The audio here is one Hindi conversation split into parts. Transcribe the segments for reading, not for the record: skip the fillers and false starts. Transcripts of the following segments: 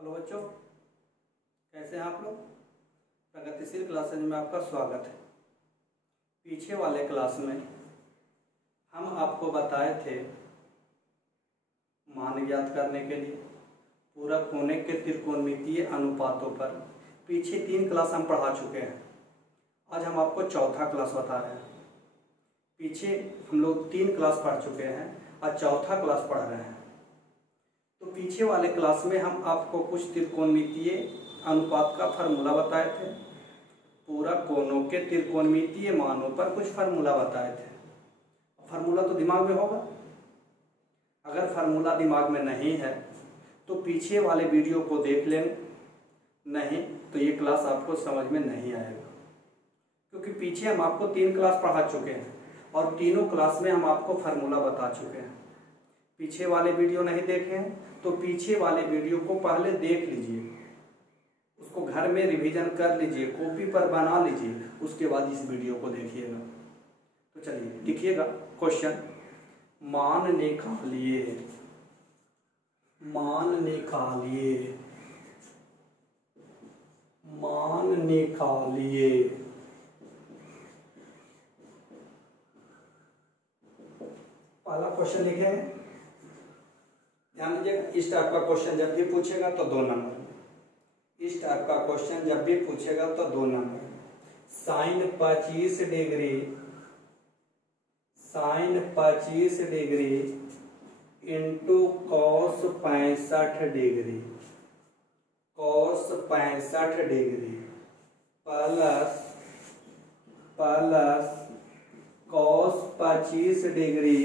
हेलो बच्चों, कैसे हैं आप लोग। प्रगतिशील क्लासेज में आपका स्वागत है। पीछे वाले क्लास में हम आपको बताए थे मान ज्ञात करने के लिए पूरक कोने के त्रिकोणमितीय अनुपातों पर। पीछे 3 क्लास हम पढ़ा चुके हैं। आज हम आपको चौथा क्लास बता रहे हैं। पीछे हम लोग 3 क्लास पढ़ चुके हैं, आज चौथा क्लास पढ़ रहे हैं। तो पीछे वाले क्लास में हम आपको कुछ त्रिकोणमितीय अनुपात का फार्मूला बताए थे। पूरक कोणों के त्रिकोणमितीय मानों पर कुछ फार्मूला बताए थे। फार्मूला तो दिमाग में होगा। अगर फार्मूला दिमाग में नहीं है तो पीछे वाले वीडियो को देख लें, नहीं तो ये क्लास आपको समझ में नहीं आएगा। क्योंकि पीछे हम आपको 3 क्लास पढ़ा चुके हैं और तीनों क्लास में हम आपको फार्मूला बता चुके हैं। पीछे वाले वीडियो नहीं देखे हैं तो पीछे वाले वीडियो को पहले देख लीजिए, उसको घर में रिवीजन कर लीजिए, कॉपी पर बना लीजिए, उसके बाद इस वीडियो को देखिएगा। तो चलिए लिखिएगा क्वेश्चन। मान निकालिए, मान निकालिए, मान निकालिए। पहला क्वेश्चन लिखे हैं, ध्यान दीजिएगा। इस टाइप का क्वेश्चन जब भी पूछेगा तो 2 नंबर, इस टाइप का क्वेश्चन जब भी पूछेगा तो 2 नंबर। Sine 25 degree, sine 25 degree into cos 65 degree, cos 65 degree plus plus cos 25 degree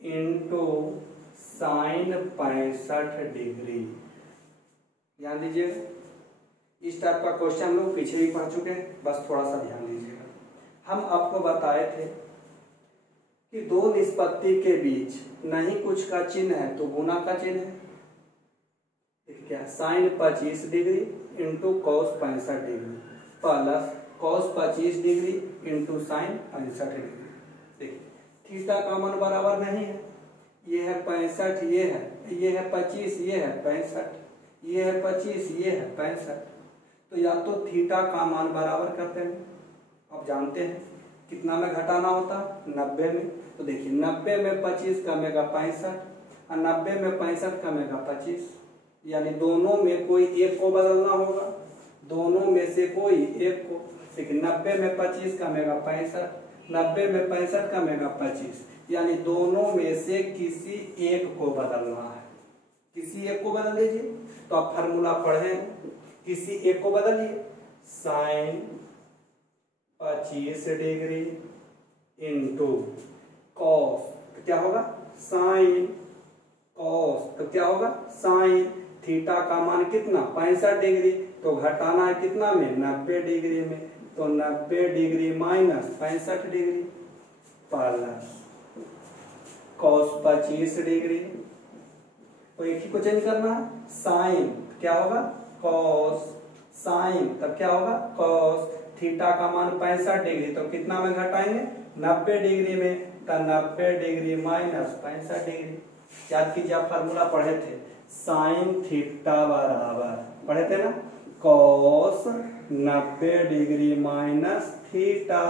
into sine 65 degree. ध्यान दीजिए, इस टाइप का क्वेश्चन हम लोग पीछे भी पढ़ चुके हैं, बस थोड़ा सा ध्यान दीजिएगा। हम आपको बताए थे कि 2 निष्पत्ति के बीच नहीं कुछ का चिन्ह है तो गुना का चिन्ह है। क्या sine 25 degree into cos 65 degree plus cos 25 degree into sine 65 degree. देखिए थीटा का मान बराबर नहीं है, ये है 65, ये है 25, ये है 65, ये है 25, ये है 65। तो या तो थीटा का मान बराबर करते हैं, आप जानते हैं कितना में घटाना होता, 90 में। तो देखिए 90 में 25 कमेगा 65 और 90 में 65 कमेगा 25, यानी दोनों में कोई एक को बदलना होगा, दोनों में से कोई एक को। देखिए 90 में 25 कमेगा 65, 90 में 65 कमेगा 25, यानी दोनों में से किसी एक को बदलना है। किसी एक को बदल लीजिए। तो आप फार्मूला पढ़ें, किसी एक को बदलिए। साइन 25 डिग्री इंटू कॉस, तो क्या होगा साइन कॉस, तो क्या होगा साइन। थीटा का मान कितना 65 डिग्री, तो घटाना है कितना में 90 डिग्री में, तो 90 degree minus 65 degree plus cos 25 degree. तो एक ही को चेंज करना है, साइन क्या होगा कॉस, साइन तब क्या होगा कॉस। थीटा का मान 65 डिग्री, तो कितना में घटाएंगे 90 डिग्री में, तो 90 डिग्री माइनस 65 डिग्री। याद कीजिए, आप फार्मूला पढ़े थे, साइन थीटा बराबर पढ़े थे ना कॉस 90 डिग्री माइनस थीटा।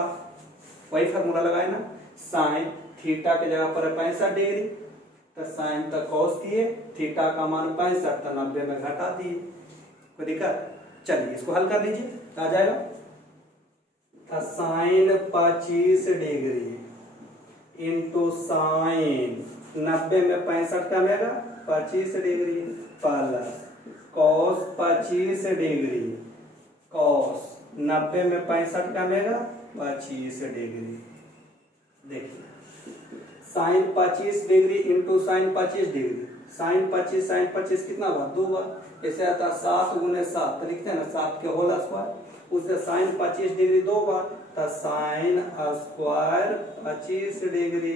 वही फार्मूला लगाए ना, साइन थीटा के जगह पर 65 डिग्री, तो साइन तक कॉस किए, थीटा का मान 65 तो 90 में घटा दिए। कोई दिक्कत? चलिए इसको हल कर लीजिए, आ जाएगा। तो साइन 25 डिग्री इंटू साइन 90 में 65 कमेगा 25 degree plus cos 25 degree, cos 90 में 65 कमेगा 25 डिग्री। देखिए sine 25 degree into sine 25 degree, sine 25 कितना बार 2 बार, ऐसे आता है 7 गुने 7, तो लिखते हैं ना 7 के होल स्क्वायर, उससे साइन 25 डिग्री 2 बार, तो sine square 25 degree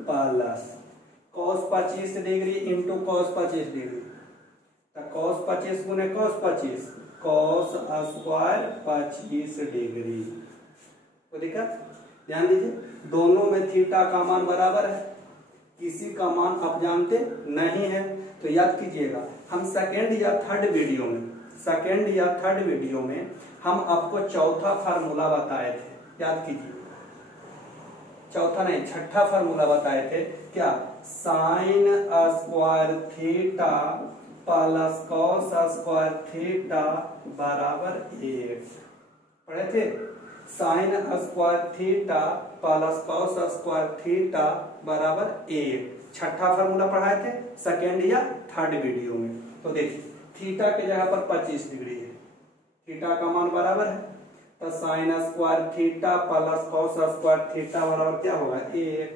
plus cos 25 degree into cos 25 degree, तो कॉस 25 गुने कॉस 25, कॉस स्क्वायर 25 डिग्री। तो दिक्कत? ध्यान दीजिए, दोनों में थीटा का मान बराबर है, किसी का मान आप जानते नहीं है, तो याद कीजिएगा, हम सेकेंड या थर्ड वीडियो में हम आपको चौथा फार्मूला बताए थे, याद कीजिए, चौथा नहीं छठा फार्मूला बताए थे, क्या, sign square theta plus cos square theta बराबर 1 पढ़े थे। Sign square theta plus cos square theta बराबर 1 छठा फार्मूला पढ़ाए थे सेकेंड या थर्ड वीडियो में। तो देखिए थीटा के जगह पर 25 डिग्री है, थीटा का मान बराबर है, तो sine square theta plus cos square theta बराबर क्या होगा 1।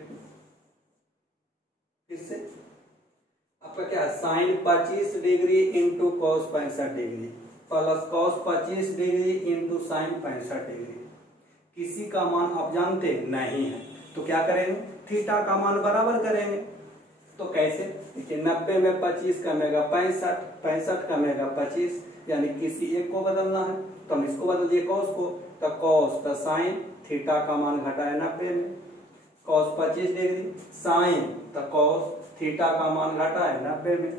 फिर से आपका क्या है, sine 25 degree into cos 65 degree plus cos 25 degree into sine 65 degree. किसी का मान आप जानते नहीं है तो क्या करेंगे, थीटा का मान बराबर करेंगे। तो कैसे, देखिए 90 में 25 कमेगा 65, 65 कमेगा 25, यानी किसी एक को बदलना है तो हम इसको बदल दिए कॉस को, तो कॉस तो साइन, थीटा का मान घटाया 90 में, कॉस 25 डिग्री, साइन तो कॉस, थीटा का मान घटाया 90 में,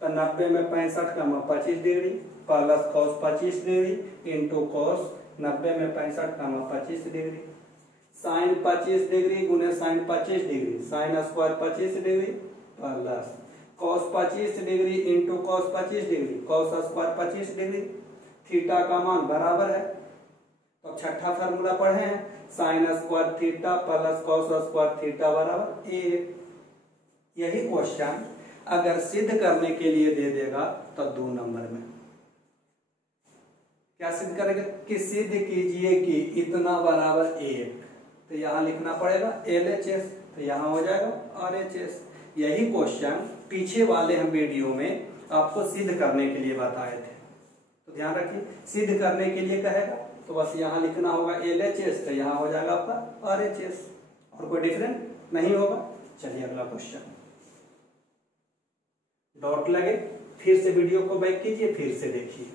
तो 90 में 65 का 25 degree plus cos 25 degree into cos 90 में 65 का 25 डिग्री, साइन 25 डिग्री गुने sine 25 degree, sine square 25 degree plus cos 25 degree into cos 25 degree, cos square 25 degree, theta का मान बराबर है। तो छठा फार्मूला पढ़े हैं, sine square theta plus cos square theta बराबर 1। यही क्वेश्चन अगर सिद्ध करने के लिए दे देगा तो 2 नंबर में क्या सिद्ध करेंगे कि सिद्ध कीजिए कि इतना बराबर 1, तो यहां लिखना पड़ेगा LHS, तो यहां हो जाएगा RHS। यही क्वेश्चन पीछे वाले हम वीडियो में आपको सिद्ध करने के लिए बताए थे, तो ध्यान रखिए सिद्ध करने के लिए कहेगा तो बस यहां लिखना होगा LHS, तो यहां हो जाएगा आपका RHS, और कोई डिफरेंट नहीं होगा। चलिए अगला क्वेश्चन, डॉट लगे फिर से वीडियो को बैक कीजिए, फिर से देखिए,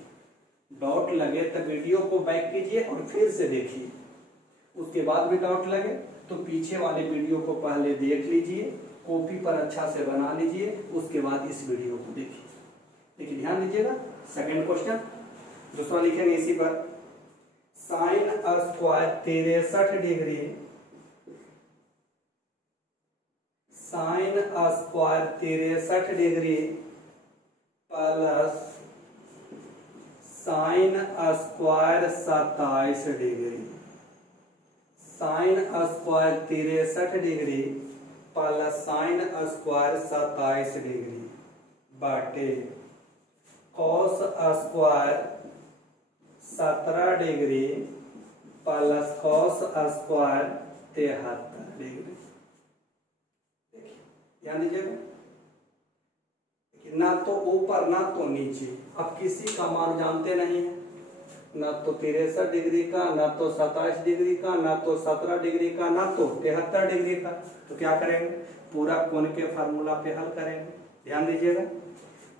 डॉट लगे तो वीडियो को बैक कीजिए और फिर से देखिए, उसके बाद भी डॉट लगे तो पीछे वाले वीडियो को पहले देख लीजिए, कॉपी पर अच्छा से बना लीजिए, उसके बाद इस वीडियो को देखिए। देखिए ध्यान दीजिएगा, सेकंड क्वेश्चन दूसरा लिखेंगे इसी पर, sine square 63 degree, sine square 63 degree plus sine square 27 degree, sine square 63 degree plus sine square 27 degree बाटे cos square 17 degree plus cos square 73 degree. ध्यान दीजिएगा, ना तो ऊपर ना तो नीचे, अब किसी का मान जानते नहीं है, ना तो 63 डिग्री का, ना तो 27 डिग्री का, ना तो 17 डिग्री का, ना तो 73 डिग्री का, तो क्या करेंगे, पूरा कोण के फार्मूला पे हल करेंगे। ध्यान दीजिएगा,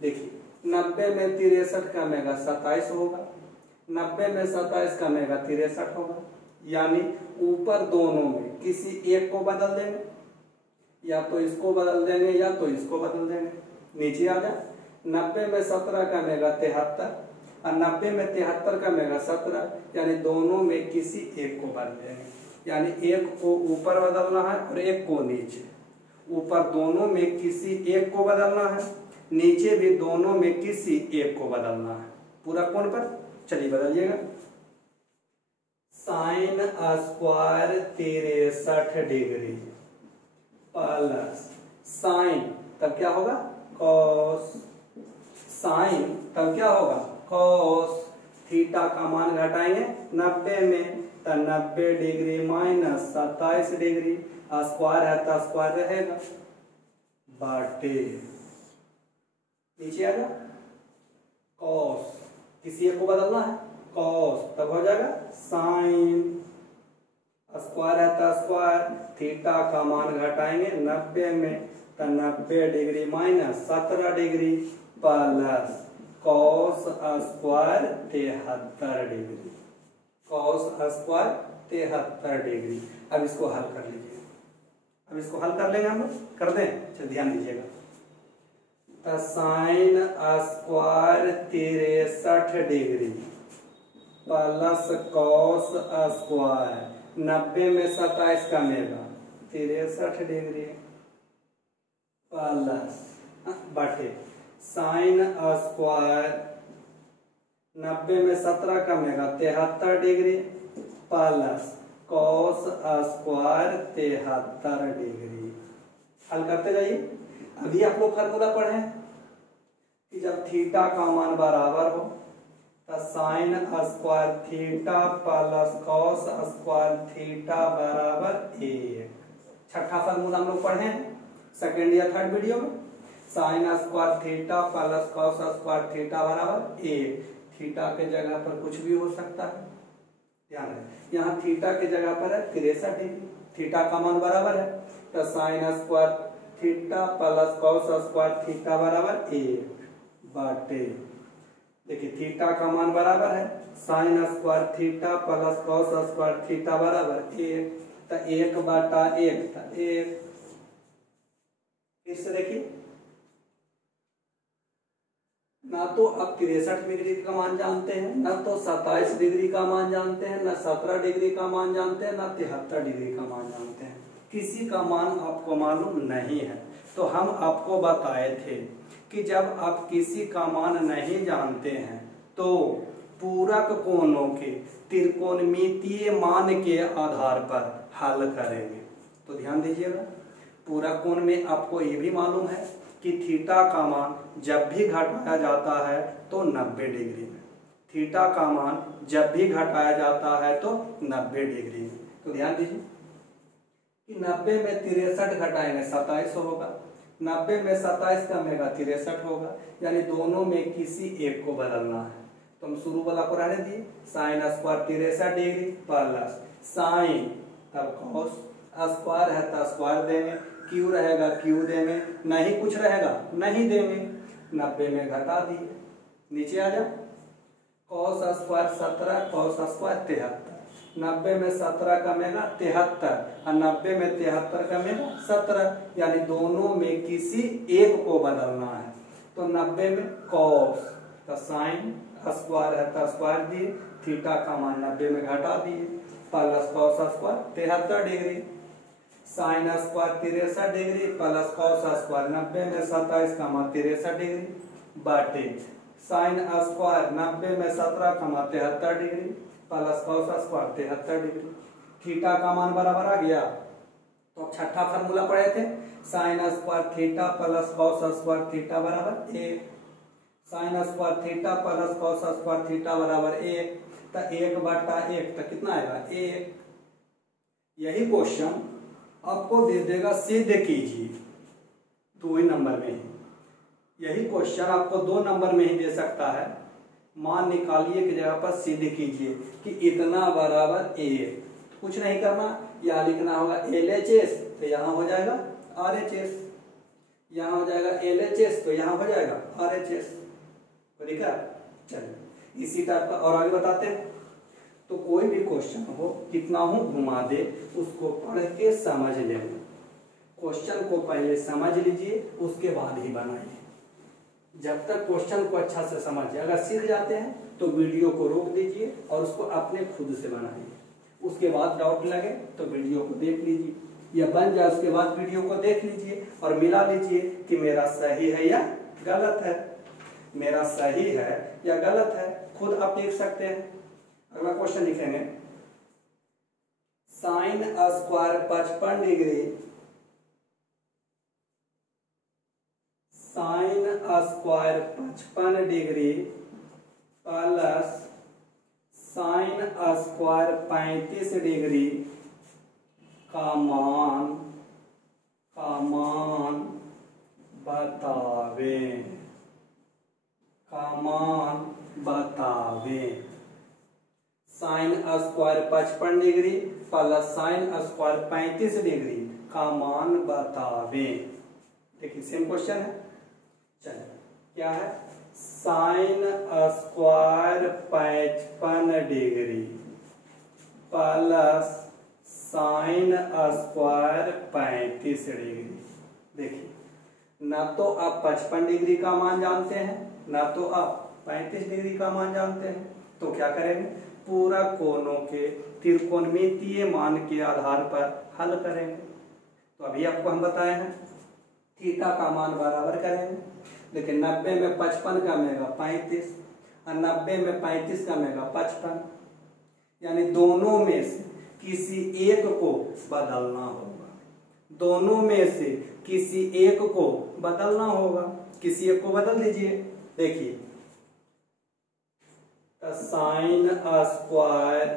देखिए 90 में 63 का मेगा 27 होगा, 90 में 27 का मेगा 63 होगा, यानी ऊपर दोनों में किसी एक को बदल देंगे, या तो इसको बदल देंगे या तो इसको बदल देंगे। नीचे आ जाए, 90 में 17 का मेगा 73 और 90 में 73 का मेगा 17, यानी दोनों में किसी एक को बदल देंगे, यानी एक को ऊपर बदलना है और एक को नीचे। ऊपर दोनों में किसी एक को बदलना है, नीचे भी दोनों में किसी एक को बदलना है, पूरा कोण पर। चलिए बदलिएगा, sine square 63 degree plus sine तब क्या होगा कॉस, साइन तब क्या होगा कॉस, थीटा का मान घटाएंगे 90 में, तो 90 डिग्री माइनस 27 डिग्री, स्क्वायर है तो स्क्वायर रहेगा बाटे नीचे आएगा कॉस, किसी एक को बदलना है कॉस, तब हो जाएगा साइन, स्क्वायर है तो स्क्वायर, थीटा का मान घटाएंगे 90 में, तो 90 degree minus 17 degree plus cos square 73 degree, cos square 73 degree. अब इसको हल कर लीजिए, अब इसको हल कर लेंगे हम लोग, कर दें। चलिए ध्यान दीजिएगा, तो sine square 63 degree plus cos square 90 में 27 कमेगा 63 डिग्री प्लस बटे साइन स्क्वायर 90 में 17 कमेगा 73 degree plus cos square 73 degree. हल करते जाइए। अभी आप लोग फार्मूला पढ़े कि जब थीटा का मान बराबर हो तो sine square theta plus cos square theta बराबर 1। छठा फार्मूला हम लोग पढ़े हैं सेकेंड या थर्ड वीडियो में। Sign square theta plus cos square theta बराबर 1। थीटा के जगह पर कुछ भी हो सकता है, ध्यान है। यहाँ थीटा के जगह पर है 63 डिग्री, थीटा का मान बराबर है तो sine square theta plus cos square theta बराबर 1 बाटे, देखिए थीटा का मान बराबर है sign square theta plus cos square theta बराबर 1 तो 1 बाटा 1 था 1। फिर से देखिए, ना तो आप 63 डिग्री का मान जानते हैं, ना तो 27 डिग्री का मान जानते हैं, ना 17 डिग्री का मान जानते हैं, ना 73 डिग्री का मान जानते हैं। किसी का मान आपको मालूम नहीं है। तो हम आपको बताए थे कि जब आप किसी का मान नहीं जानते हैं तो पूरक कोणों के त्रिकोणमितीय मान के आधार पर हल करेंगे। तो ध्यान दीजिएगा, पूरक कोण में आपको ये भी मालूम है कि थीटा का मान जब भी घटाया जाता है तो 90 डिग्री में, थीटा का मान जब भी घटाया जाता है तो 90 डिग्री में। तो ध्यान दीजिए कि 90 में 63 घटाएंगे 27 होगा, 90 में 27 कमेगा 63 होगा, यानी दोनों में किसी एक को बदलना है। तो हम शुरू वाला को रहने दिए, sign square 63 degree plus sine तब कॉस स्क्वायर है तो स्क्वायर देंगे, क्यू रहेगा क्यू देंगे, नहीं कुछ रहेगा नहीं देंगे। 90 में घटा दिए, नीचे आ जाओ, कॉस स्क्वायर 17 कॉस स्क्वायर 73, 90 में 17 कमेगा 73 और 90 में 73 कमेगा 17, यानी दोनों में किसी एक को बदलना है। तो 90 में कॉस तो साइन स्क्वायर है तो स्क्वायर दिए, थीटा का मान 90 में घटा दिए plus cos square 73 degree, sine square 63 degree plus cos square 90 में 27 कमा 63 डिग्री बाटे साइन स्क्वायर 90 में 17 कमा 73 degree plus cos square 73 degree. Theta का मान बराबर आ गया। तो अब छठा फार्मूला पढ़े थे, sign square theta plus cos square theta बराबर 1, sign square theta plus cos square theta बराबर 1 तो 1 बाटा 1 तो कितना आएगा 1। यही क्वेश्चन आपको दे देगा सिद्ध कीजिए 2 ही नंबर में ही। यही क्वेश्चन आपको 2 नंबर में ही दे सकता है, मान निकालिए की जगह पर सिद्ध कीजिए कि इतना बराबर 1। कुछ नहीं करना, यहाँ लिखना होगा LHS तो यहाँ हो जाएगा RHS, यहाँ हो जाएगा LHS तो यहाँ हो जाएगा RHS। ठीक है, चलिए इसी टाइप का और आगे बताते हैं। तो कोई भी क्वेश्चन हो कितना हो घुमा दे उसको पढ़ के समझ लेंगे। क्वेश्चन को पहले समझ लीजिए उसके बाद ही बनाइए। जब तक क्वेश्चन को अच्छा से समझिए, अगर सीख जाते हैं तो वीडियो को रोक दीजिए और उसको अपने खुद से बनाइए। उसके बाद डाउट लगे तो वीडियो को देख लीजिए, या बन जाए उसके बाद वीडियो को देख लीजिए और मिला लीजिए कि मेरा सही है या गलत है, मेरा सही है या गलत है, खुद आप देख सकते हैं। अगला क्वेश्चन लिखेंगे, sine square 55 degree sine square 55 degree plus sine square 35 degree का मान बतावे। Sine square 55 degree plus sine square 35 degree का मान बतावे। देखिए सेम क्वेश्चन है। चलिए क्या है, sine square 55 degree plus sine square 35 degree. देखिए ना तो आप 55 डिग्री का मान जानते हैं, ना तो आप 35 डिग्री का मान जानते हैं, तो क्या करेंगे, पूरा कोणों के त्रिकोणमितीय मान के आधार पर हल करेंगे। तो अभी आपको हम बताए हैं थीटा का मान बराबर करेंगे, लेकिन 90 में 55 का मेगा 35 और 90 में 35 का मेगा 55, यानी दोनों में से किसी एक को बदलना होगा, दोनों में से किसी एक को बदलना होगा। किसी एक को बदल दीजिए। देखिए sine square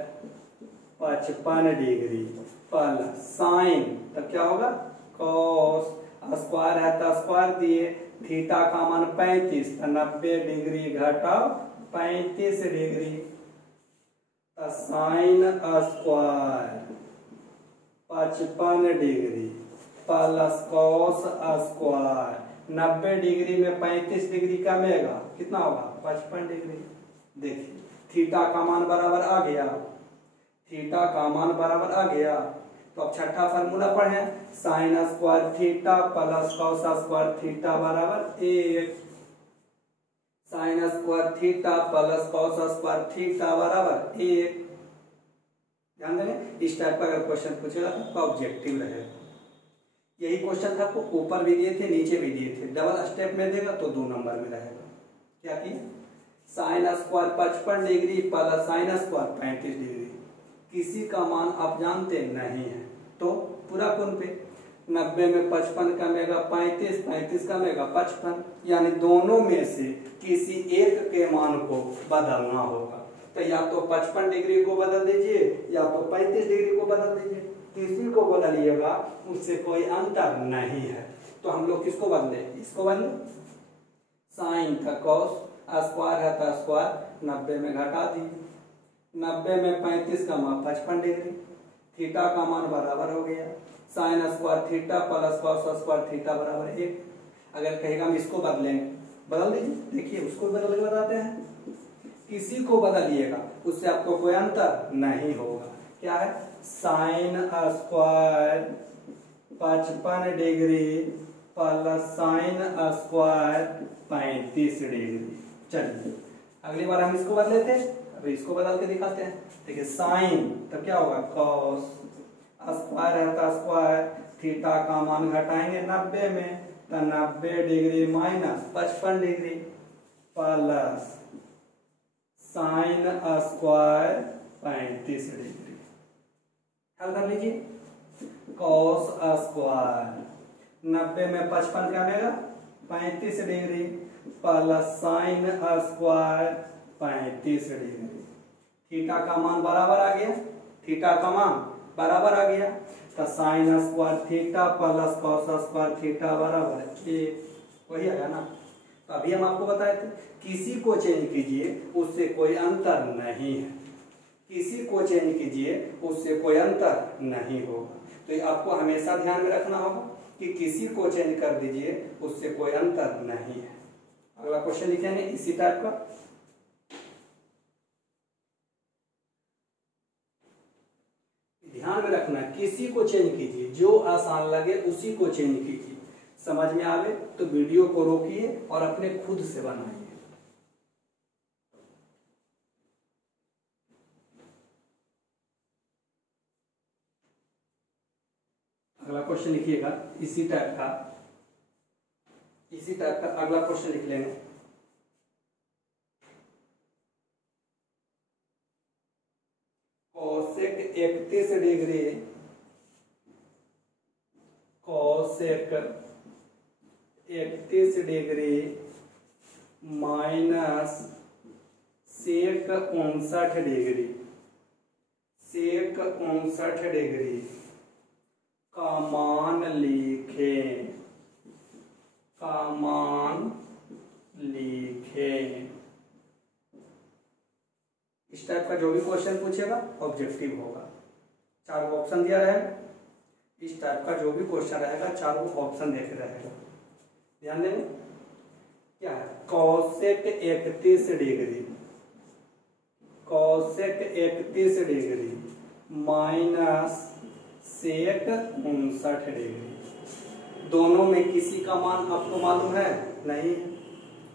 55 degree plus sine, तब क्या होगा कॉस, स्क्वायर है तो स्क्वायर दिए, थीटा का मान 35, 90 डिग्री घटाओ 35 degree, sine square 55 degree plus cos square, 90 degree में 35 डिग्री कमेगा, कितना होगा 55 डिग्री। देखिए थीटा का मान बराबर आ गया, थीटा का मान बराबर आ गया, तो अब छठा फार्मूला पढ़े, sign square theta plus cos square theta बराबर 1, sign square theta plus cos square theta बराबर 1। ध्यान दें, इस टाइप का अगर क्वेश्चन पूछेगा तो आपका ऑब्जेक्टिव रहेगा। यही क्वेश्चन था, आपको ऊपर भी दिए थे नीचे भी दिए थे, डबल स्टेप में देगा तो 2 नंबर में रहेगा। क्या किया, sine square 55 degree plus sine square 35 degree, किसी का मान आप जानते नहीं है, तो पूरा कोण पे 90 में 55 का मेगा 35, 35 का मेगा 55, यानी दोनों में से किसी एक के मान को बदलना होगा। तो या तो 55 डिग्री को बदल दीजिए या तो 35 डिग्री को बदल दीजिए, किसी को बदलिएगा उससे कोई अंतर नहीं है। तो हम लोग किसको बदले, इसको बदले, साइन का कॉस, स्क्वायर है तो स्क्वायर 90 में घटा दी, 90 में 35 का मान 55 डिग्री, थीटा का मान बराबर हो गया, sign square theta plus cos square theta बराबर 1। अगर कहेगा हम इसको बदलेंगे, बदल दीजिए, देखिए उसको बदल के बताते हैं, किसी को बदलिएगा उससे आपको कोई अंतर नहीं होगा। क्या है, sine square 55 degree plus sine square 35 degree. चलिए अगली बार हम इसको बदले थे, अभी इसको बदल के दिखाते हैं। देखिए साइन तब क्या होगा कॉस, स्क्वायर है तो स्क्वायर, थीटा का मान घटाएंगे 90 में, तो 90 degree minus 55 degree plus sine square 35 degree. हल कर लीजिए, कॉस स्क्वायर 90 में 55 का आएगा 35 degree plus sine square 35 degree, theta का मान बराबर आ गया, थीटा का मान बराबर आ गया, तो sine square theta plus cos square theta बराबर 1, वही आया ना। तो अभी हम आपको बताए थे किसी को चेंज कीजिए उससे कोई अंतर नहीं है, किसी को चेंज कीजिए उससे कोई अंतर नहीं होगा। तो ये आपको हमेशा ध्यान में रखना होगा कि किसी को चेंज कर दीजिए उससे कोई अंतर नहीं है। अगला क्वेश्चन लिखेंगे इसी टाइप का, ध्यान में रखना किसी को चेंज कीजिए, जो आसान लगे उसी को चेंज कीजिए। समझ में आवे तो वीडियो को रोकिए और अपने खुद से बनाइए। अगला क्वेश्चन लिखिएगा इसी टाइप का, इसी टाइप का अगला क्वेश्चन लिख लेंगे। Cosec 31 degree, cosec 31 degree minus sec 59 degree, sec 59 degree का मान लिखें, का मान लिखें। इस टाइप का जो भी क्वेश्चन पूछेगा ऑब्जेक्टिव होगा, चारों ऑप्शन दिया रहेगा। इस टाइप का जो भी क्वेश्चन रहेगा चारों ऑप्शन देखे रहेगा। ध्यान देंगे क्या है, cosec 31 degree, cosec 31 degree minus sec 59 degree, दोनों में किसी का मान आपको मालूम है नहीं?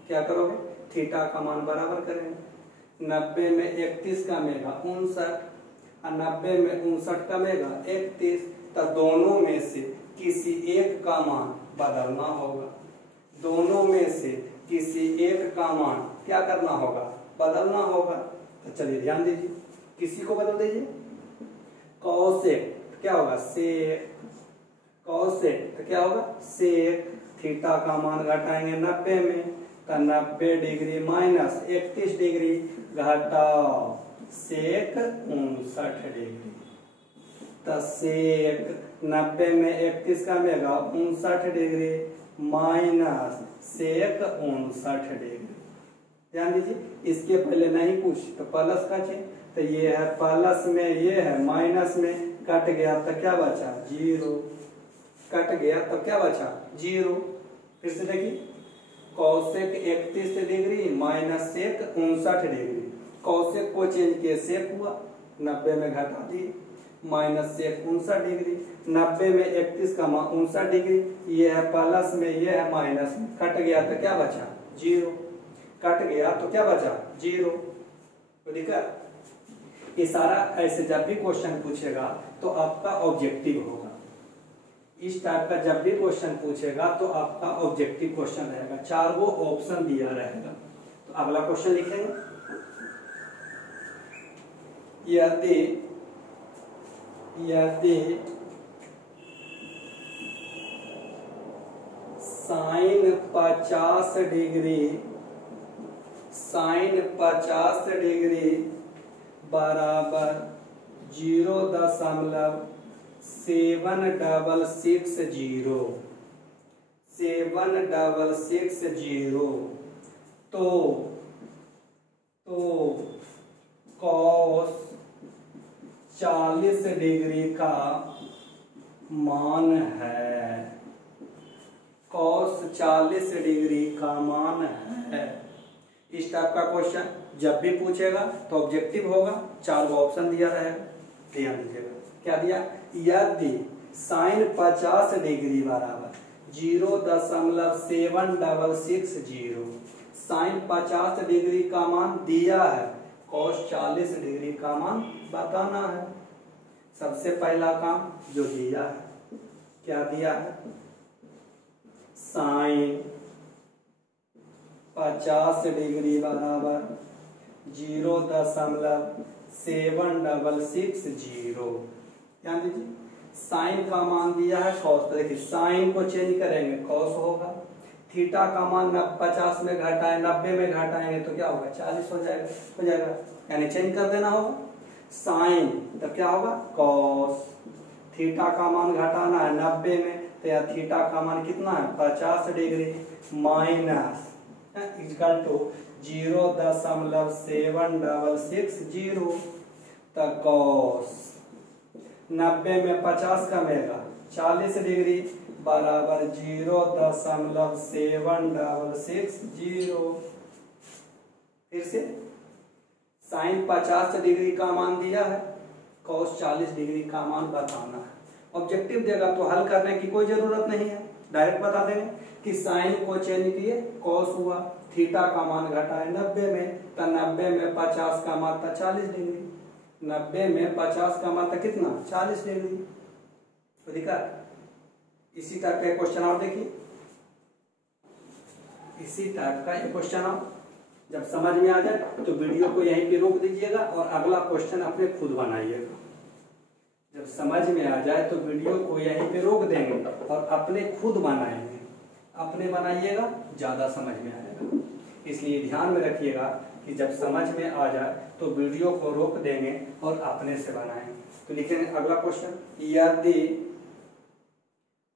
क्या करोगे? थीटा का मान बराबर करेंगे। 90 में 31 का मेगा 59 और 90 में 59 का मेगा 31, तो दोनों में से किसी एक का मान बदलना होगा। दोनों में से किसी एक का मान क्या करना होगा? बदलना होगा। तो चलिए ध्यान दीजिए, किसी को बदल दीजिए। कॉसेक क्या होगा? सेक। कॉसेक तो क्या होगा? सेक। थीटा का मान घटाएंगे 90 में, तो 90 डिग्री माइनस 31 डिग्री घटाओ सेक 59 डिग्री। तो सेक 90 में 31 का मेगा 59 डिग्री माइनस सेक 59 डिग्री। ध्यान दीजिए, इसके पहले नहीं पूछ तो प्लस का चिन्ह, तो ये है प्लस में, ये है माइनस में, कट गया तो क्या बचा? 0। कट गया तो क्या बचा? 0। फिर से देखिए, कौसेक 31 डिग्री माइनस सेक 59 डिग्री। कौसेक को चेंज किए सेक हुआ, 90 में घटा दिए, माइनस सेक 59 डिग्री। 90 में 31 का मान 59 डिग्री, ये है प्लस में, ये है माइनस में, कट गया तो क्या बचा? 0। कट गया तो क्या बचा? 0। तो देखा, ये सारा ऐसे जब भी क्वेश्चन पूछेगा तो आपका ऑब्जेक्टिव होगा। इस टाइप का जब भी क्वेश्चन पूछेगा तो आपका ऑब्जेक्टिव क्वेश्चन रहेगा, 4 वो ऑप्शन दिया रहेगा। तो अगला क्वेश्चन लिखेंगे, यदि साइन 50 डिग्री बराबर 0.760 तो कॉस 40 डिग्री का मान है। कॉस 40 डिग्री का मान है। इस टाइप का क्वेश्चन जब भी पूछेगा तो ऑब्जेक्टिव होगा, 4 ऑप्शन दिया रहेगा। ध्यान दीजिएगा, क्या दिया? यदि साइन 50 डिग्री बराबर 0.760, साइन 50 डिग्री का मान दिया है, कॉस 40 डिग्री का मान बताना है। सबसे पहला काम जो दिया है, क्या दिया है? साइन 50 डिग्री बराबर 0.760। ध्यान दीजिए, साइन का मान दिया है कॉस, तो देखिए साइन को चेंज करेंगे कॉस होगा। थीटा का मान 50 में घटाएं, 90 में घटाएंगे तो क्या होगा? 40 हो जाएगा, यानी चेंज कर देना होगा। साइन तो क्या होगा? कॉस। थीटा का मान घटाना है 90 में, तो यह थीटा का मान कितना है? 50 डिग्री माइनस इक्वल टू 0.760, तो कॉस 90 में 50 का मेगा 40 डिग्री बराबर 0.760। फिर से साइन 50 डिग्री का मान दिया है, कॉस 40 डिग्री का मान बताना है। ऑब्जेक्टिव देगा तो हल करने की कोई जरूरत नहीं है, डायरेक्ट बता देंगे कि साइन को चेंज किए कॉस हुआ, थीटा का मान घटाए 90 में, तो 90 में 50 का मान था 40 डिग्री। 90 में 50 का मान था कितना? 40 डिग्री। तो देखा, इसी टाइप का क्वेश्चन और देखिए, इसी टाइप का एक क्वेश्चन आओ, जब समझ में आ जाए तो वीडियो को यहीं पे रोक दीजिएगा और अगला क्वेश्चन अपने खुद बनाइएगा। जब समझ में आ जाए तो वीडियो को यहीं पे रोक देंगे और अपने खुद बनाएंगे। अपने बनाइएगा, ज्यादा समझ में आएगा। इसलिए ध्यान में रखिएगा कि जब समझ में आ जाए तो वीडियो को रोक देंगे और अपने से बनाएंगे। तो लिखेंगे अगला क्वेश्चन, यदि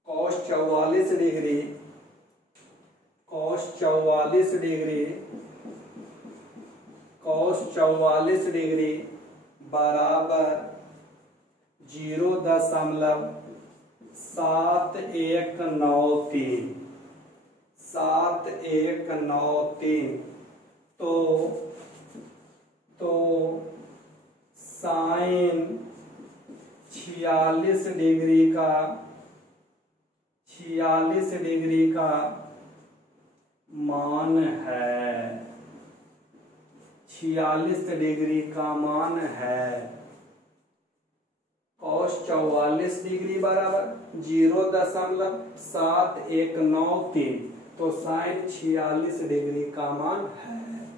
cos 44 डिग्री बराबर 0.7193 तो साइन 46 डिग्री का 46 डिग्री का मान है, 46 डिग्री का मान है। cos 44 डिग्री बराबर 0.7193, तो sin 46 डिग्री का मान है।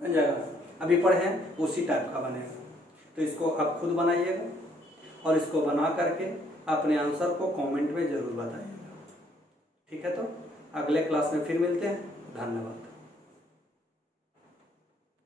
बन जाएगा। अभी पढ़े उसी टाइप का बनेगा, तो इसको आप खुद बनाइएगा और इसको बना करके अपने आंसर को कमेंट में जरूर बताइएगा। ठीक है, तो अगले क्लास में फिर मिलते हैं। धन्यवाद।